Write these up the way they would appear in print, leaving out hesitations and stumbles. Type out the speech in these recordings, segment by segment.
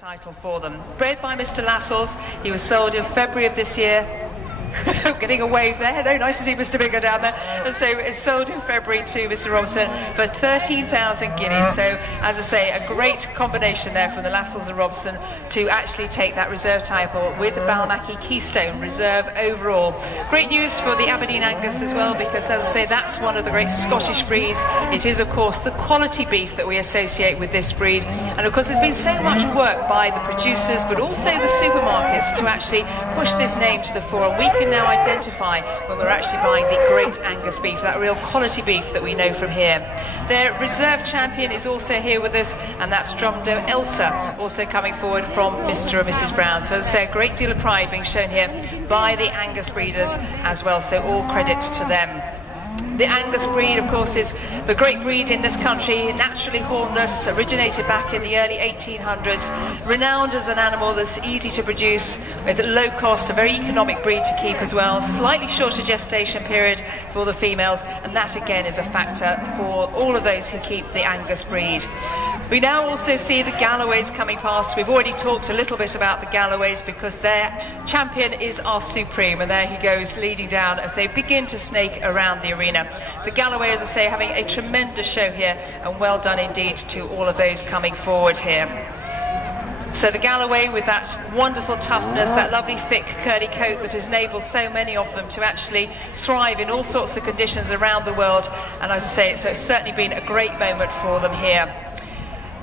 Title for them. Bred by Mr. Lascelles, he was sold in February of this year. Getting a wave there, very nice to see Mr. Bigger down there. And so it's sold in February to Mr. Robson for 13,000 guineas. So, as I say, a great combination there from the Lascelles and Robson to actually take that reserve title with Balmackie Keystone Reserve overall. Great news for the Aberdeen Angus as well, because, as I say, that's one of the great Scottish breeds. It is, of course, the quality beef that we associate with this breed. And, of course, there's been so much work by the producers, but also the supermarkets to actually push this name to the fore. And we can now identify when we're actually buying the great Angus beef, that real quality beef that we know from here. Their reserve champion is also here with us, and that's Drumdo Elsa, also coming forward from Mr. and Mrs. Brown. So, as I say, a great deal of pride being shown here by the Angus breeders as well, so all credit to them. The Angus breed, of course, is the great breed in this country, naturally hornless, originated back in the early 1800s, renowned as an animal that's easy to produce, with low cost, a very economic breed to keep as well, slightly shorter gestation period for the females, and that again is a factor for all of those who keep the Angus breed. We now also see the Galloways coming past. We've already talked a little bit about the Galloways because their champion is our Supreme, and there he goes leading down as they begin to snake around the arena. The Galloway, as I say, having a tremendous show here, and well done indeed to all of those coming forward here. So the Galloway, with that wonderful toughness, that lovely thick curly coat that has enabled so many of them to actually thrive in all sorts of conditions around the world, and as I say, it's certainly been a great moment for them here.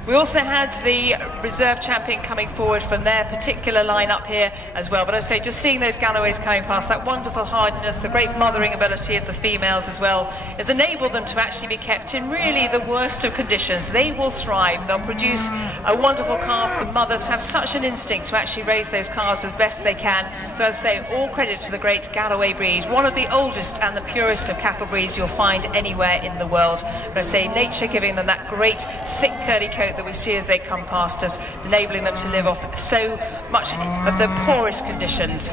We also had the reserve champion coming forward from their particular lineup here as well. But as I say, just seeing those Galloways coming past, that wonderful hardness, the great mothering ability of the females as well, has enabled them to actually be kept in really the worst of conditions. They will thrive. They'll produce a wonderful calf. The mothers have such an instinct to actually raise those calves as best they can. So as I say, all credit to the great Galloway breed, one of the oldest and the purest of cattle breeds you'll find anywhere in the world. But I say, nature giving them that great thick curly coat that we see as they come past us, enabling them to live off so much of the poorest conditions.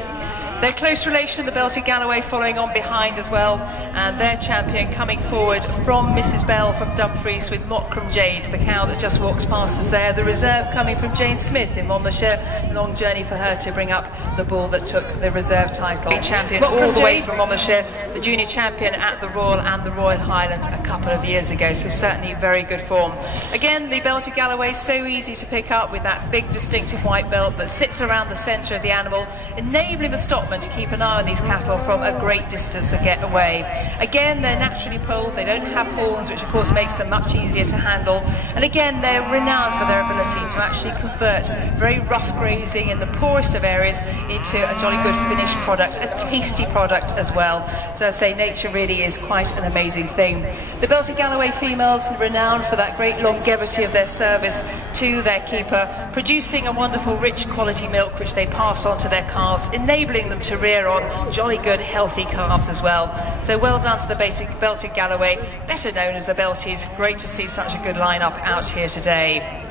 Their close relation, the Belted Galloway, following on behind as well, and their champion coming forward from Mrs. Bell from Dumfries with Mottram Jade, the cow that just walks past us there. The reserve coming from Jane Smith in Monmouthshire. Long journey for her to bring up the bull that took the reserve title. Champion all the way from Monmouthshire, the junior champion at the Royal and the Royal Highland a couple of years ago, so certainly very good form. Again, the Belted Galloway, so easy to pick up with that big distinctive white belt that sits around the centre of the animal, enabling the stockman to keep an eye on these cattle from a great distance and get away. Again, they're naturally polled, they don't have horns, which of course makes them much easier to handle, and again they're renowned for their ability to actually convert very rough grazing in the poorest of areas into a jolly good finished product, a tasty product as well. So I say, nature really is quite an amazing thing. The Belted Galloway females are renowned for that great longevity of their service to their keeper, producing a wonderful rich quality milk which they pass on to their calves, enabling them to rear on jolly good healthy calves as well. So well done to the Belted Galloway, better known as the Belties. Great to see such a good lineup out here today.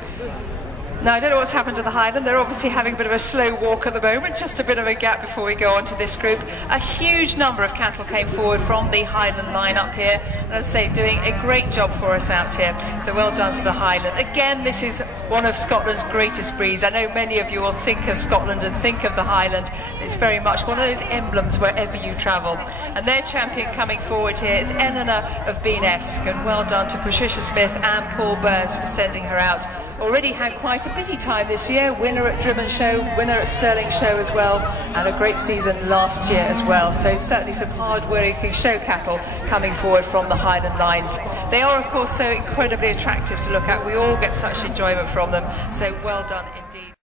Now, I don't know what's happened to the Highland. They're obviously having a bit of a slow walk at the moment, just a bit of a gap before we go on to this group. A huge number of cattle came forward from the Highland line up here, and as I say, doing a great job for us out here. So well done to the Highland. Again, this is one of Scotland's greatest breeds. I know many of you will think of Scotland and think of the Highland. It's very much one of those emblems wherever you travel. And their champion coming forward here is Eleanor of Beanesk, and well done to Patricia Smith and Paul Burns for sending her out. Already had quite a busy time this year, winner at Driven Show, winner at Stirling Show as well, and a great season last year as well. So certainly some hard-working show cattle coming forward from the Highland lines. They are of course so incredibly attractive to look at. We all get such enjoyment from them, so well done.